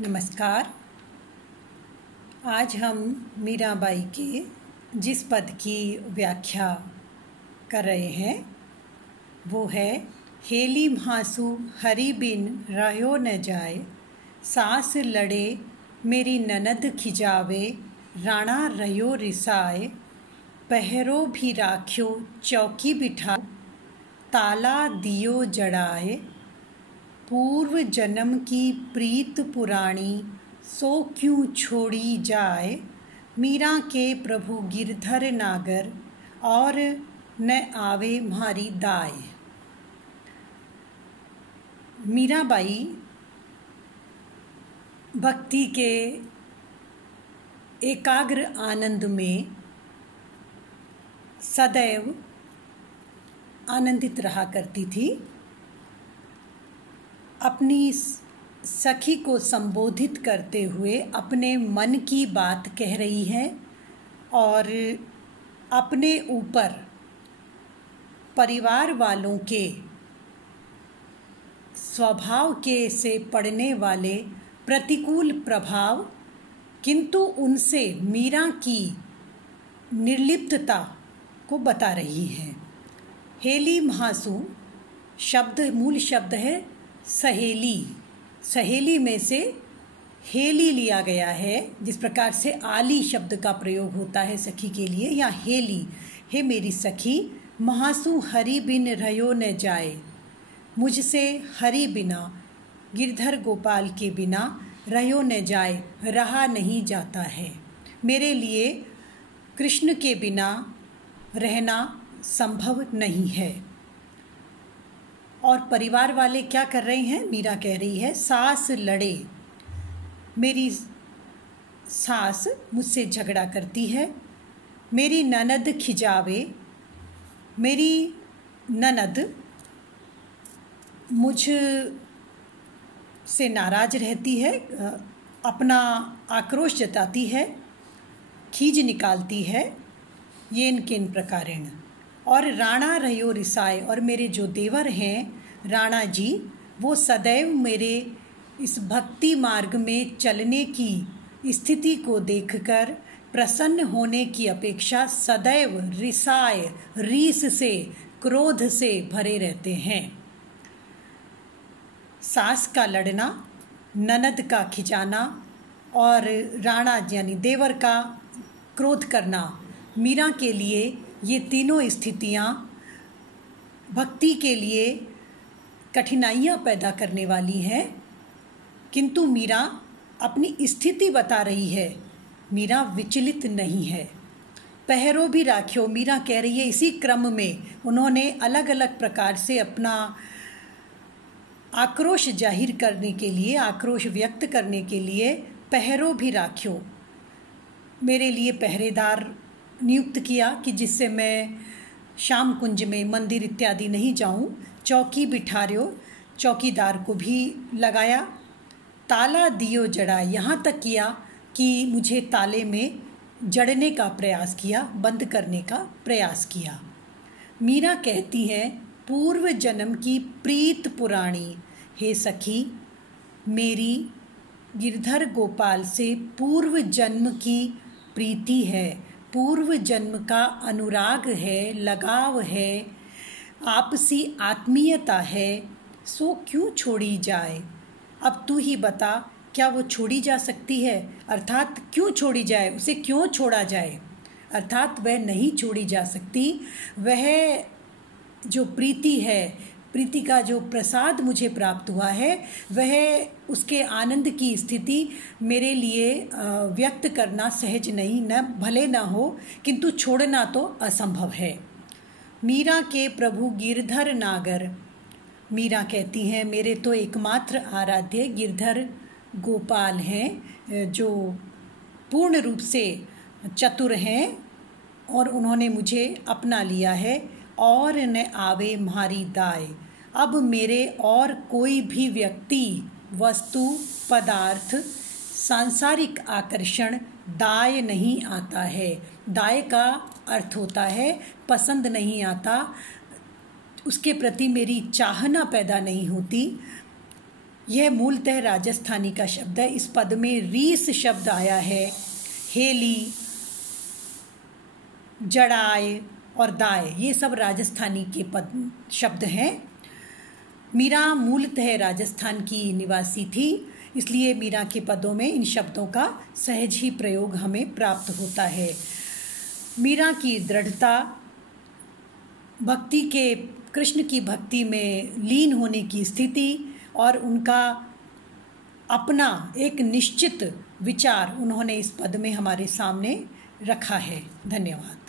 नमस्कार। आज हम मीराबाई के जिस पद की व्याख्या कर रहे हैं वो है हेली म्हासु हरि बिन रह्यो न जाए, सास लड़े मेरी ननद खिजावे, राणा रह्यो रिसाए, पहरो भी राख्यो चौकी बिठा, ताला दियो जड़ाए, पूर्व जन्म की प्रीत पुराणी, सो क्यों छोड़ी जाए, मीरा के प्रभु गिरधर नागर, और न आवे म्हारी दाय। मीराबाई भक्ति के एकाग्र आनंद में सदैव आनंदित रहा करती थी। अपनी सखी को संबोधित करते हुए अपने मन की बात कह रही है और अपने ऊपर परिवार वालों के स्वभाव के से पड़ने वाले प्रतिकूल प्रभाव, किंतु उनसे मीरा की निर्लिप्तता को बता रही है। हेली म्हासु मूल शब्द है सहेली। सहेली में से हेली लिया गया है, जिस प्रकार से आली शब्द का प्रयोग होता है सखी के लिए, या हेली। हे मेरी सखी, म्हासु हरि बिन रह्यो न जाए, मुझसे हरि बिना, गिरधर गोपाल के बिना रह्यो न जाए, रहा नहीं जाता है। मेरे लिए कृष्ण के बिना रहना संभव नहीं है। और परिवार वाले क्या कर रहे हैं? मीरा कह रही है सास लड़े, मेरी सास मुझसे झगड़ा करती है, मेरी ननद खिजावे, मेरी ननद मुझ से नाराज रहती है, अपना आक्रोश जताती है, खीज निकालती है, ये इनकेन प्रकारेण। और राणा रह्यो रिसाए, और मेरे जो देवर हैं राणा जी, वो सदैव मेरे इस भक्ति मार्ग में चलने की स्थिति को देखकर प्रसन्न होने की अपेक्षा सदैव रिसाए, रीस से, क्रोध से भरे रहते हैं। सास का लड़ना, ननद का खिंचाना और राणा यानी देवर का क्रोध करना, मीरा के लिए ये तीनों स्थितियाँ भक्ति के लिए कठिनाइयाँ पैदा करने वाली हैं। किंतु मीरा अपनी स्थिति बता रही है, मीरा विचलित नहीं है। पहरो भी राख्यो, मीरा कह रही है इसी क्रम में उन्होंने अलग अलग प्रकार से अपना आक्रोश जाहिर करने के लिए, आक्रोश व्यक्त करने के लिए पहरो भी राख्यो, मेरे लिए पहरेदार नियुक्त किया कि जिससे मैं श्याम कुंज में मंदिर इत्यादि नहीं जाऊं। चौकी बिठार्यो, चौकीदार को भी लगाया। ताला दियो जड़ा, यहाँ तक किया कि मुझे ताले में जड़ने का प्रयास किया, बंद करने का प्रयास किया। मीरा कहती है पूर्व जन्म की प्रीत पुराणी, हे सखी, मेरी गिरधर गोपाल से पूर्व जन्म की प्रीति है, पूर्व जन्म का अनुराग है, लगाव है, आपसी आत्मीयता है, सो क्यों छोड़ी जाए। अब तू ही बता, क्या वो छोड़ी जा सकती है? अर्थात क्यों छोड़ी जाए, उसे क्यों छोड़ा जाए? अर्थात वह नहीं छोड़ी जा सकती। वह जो प्रीति है, प्रीति का जो प्रसाद मुझे प्राप्त हुआ है, वह उसके आनंद की स्थिति मेरे लिए व्यक्त करना सहज नहीं, न भले न हो, किंतु छोड़ना तो असंभव है। मीरा के प्रभु गिरधर नागर, मीरा कहती हैं मेरे तो एकमात्र आराध्य गिरधर गोपाल हैं, जो पूर्ण रूप से चतुर हैं और उन्होंने मुझे अपना लिया है। और न आवे म्हारी दाय, अब मेरे और कोई भी व्यक्ति, वस्तु, पदार्थ, सांसारिक आकर्षण दाय नहीं आता है। दाय का अर्थ होता है पसंद नहीं आता, उसके प्रति मेरी चाहना पैदा नहीं होती। यह मूलतः राजस्थानी का शब्द है। इस पद में रीस शब्द आया है। हेली, जड़ाए और दाए ये सब राजस्थानी के पद शब्द हैं। मीरा मूलतः राजस्थान की निवासी थी, इसलिए मीरा के पदों में इन शब्दों का सहज ही प्रयोग हमें प्राप्त होता है। मीरा की दृढ़ता, भक्ति के कृष्ण की भक्ति में लीन होने की स्थिति और उनका अपना एक निश्चित विचार उन्होंने इस पद में हमारे सामने रखा है। धन्यवाद।